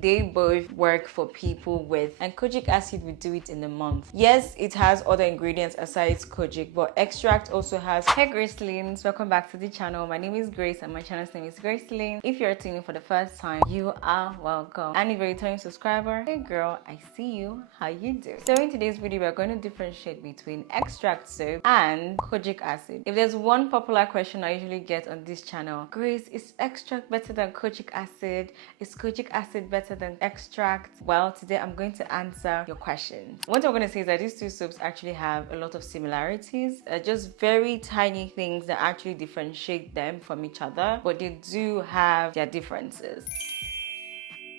They both work for people with, and kojic acid will do it in a month. Yes, it has other ingredients aside kojic, but extract also has. Hey Gracelings, welcome back to the channel. My name is Grace and my channel's name is Gracelyn. If you're tuning in for the first time, you are welcome. And if you're a returning subscriber, hey girl, I see you. How you do? So in today's video, we're going to differentiate between extract soap and kojic acid. If there's one popular question I usually get on this channel, Grace, is extract better than kojic acid? Is kojic acid better than extract? Well, today I'm going to answer your questions. What I'm going to say is that these two soaps actually have a lot of similarities, just very tiny things that actually differentiate them from each other, but they do have their differences.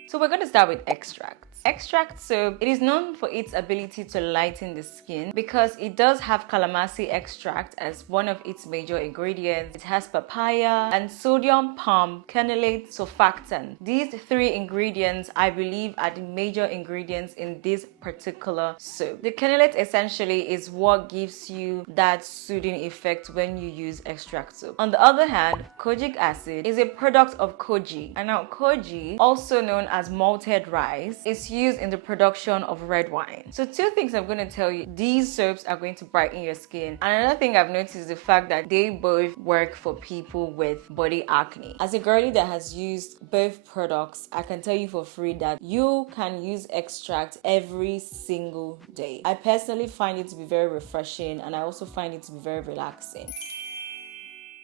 So we're going to start with extract. Extract soap, it is known for its ability to lighten the skin because it does have calamansi extract as one of its major ingredients. It has papaya and sodium palm kernelate surfactant. These three ingredients, I believe, are the major ingredients in this particular soap. The kernelate essentially is what gives you that soothing effect when you use extract soap. On the other hand, kojic acid is a product of koji, and now koji, also known as malted rice, is used in the production of red wine. So two things I'm going to tell you: these soaps are going to brighten your skin. Another thing I've noticed is the fact that they both work for people with body acne. As a girlie that has used both products, I can tell you for free that you can use extract every single day. I personally find it to be very refreshing, and I also find it to be very relaxing.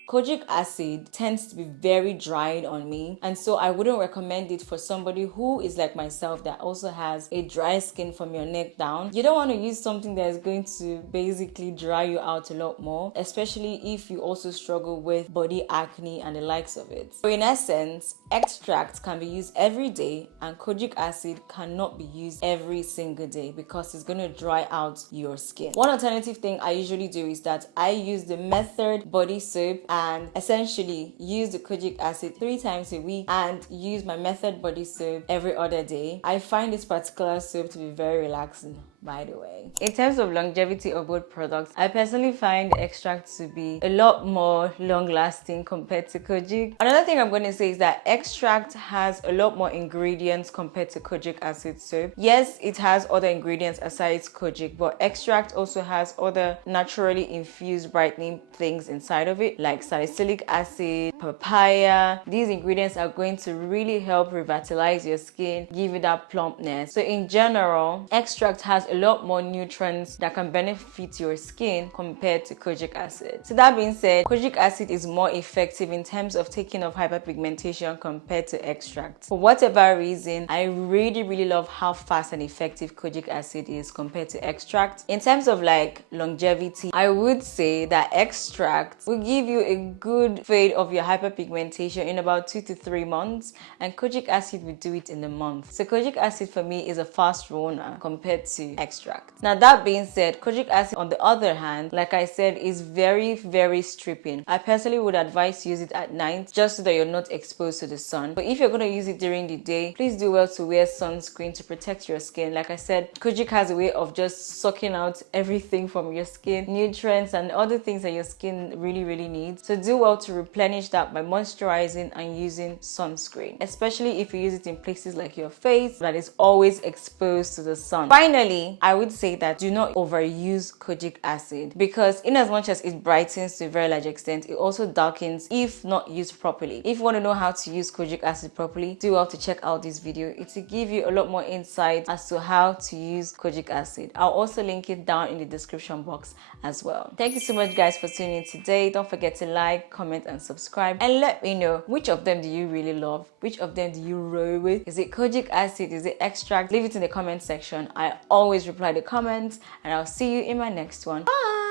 Kojic acid tends to be very drying on me, and so I wouldn't recommend it for somebody who is like myself that also has a dry skin from your neck down. You don't want to use something that is going to basically dry you out a lot more, especially if you also struggle with body acne and the likes of it. So in essence, extract can be used every day and kojic acid cannot be used every single day because it's going to dry out your skin. One alternative thing I usually do is that I use the Method body soap and essentially use the kojic acid 3 times a week and use my Method body soap every other day. I find this particular soap to be very relaxing, by the way. In terms of longevity of both products, I personally find the extract to be a lot more long-lasting compared to kojic. Another thing I'm going to say is that extract has a lot more ingredients compared to kojic acid soap. Yes, it has other ingredients aside kojic, but extract also has other naturally infused brightening things inside of it, like salicylic acid, papaya. These ingredients are going to really help revitalize your skin, give you that plumpness. So in general, extract has a lot more nutrients that can benefit your skin compared to kojic acid. So that being said, kojic acid is more effective in terms of taking off hyperpigmentation compared to extract. For whatever reason, I really love how fast and effective kojic acid is compared to extract. In terms of like longevity, I would say that extract will give you a good fade of your hyperpigmentation in about 2 to 3 months, and kojic acid will do it in a month. So kojic acid for me is a fast runner compared to extract. Now that being said, kojic acid on the other hand, like I said, is very stripping. I personally would advise to use it at night just so that you're not exposed to the sun. But if you're going to use it during the day, please do well to wear sunscreen to protect your skin. Like I said, kojic has a way of just sucking out everything from your skin, nutrients and other things that your skin really needs. So do well to replenish that by moisturizing and using sunscreen, especially if you use it in places like your face that is always exposed to the sun. Finally, I would say that do not overuse kojic acid because in as much as it brightens to a very large extent, it also darkens if not used properly. If you want to know how to use kojic acid properly, do well to check out this video. It will give you a lot more insight as to how to use kojic acid. I'll also link it down in the description box as well. Thank you so much guys for tuning in today. Don't forget to like, comment and subscribe, and let me know which of them do you really love, which of them do you roll with. Is it kojic acid, is it extract? Leave it in the comment section. I always reply the comments, and I'll see you in my next one. Bye.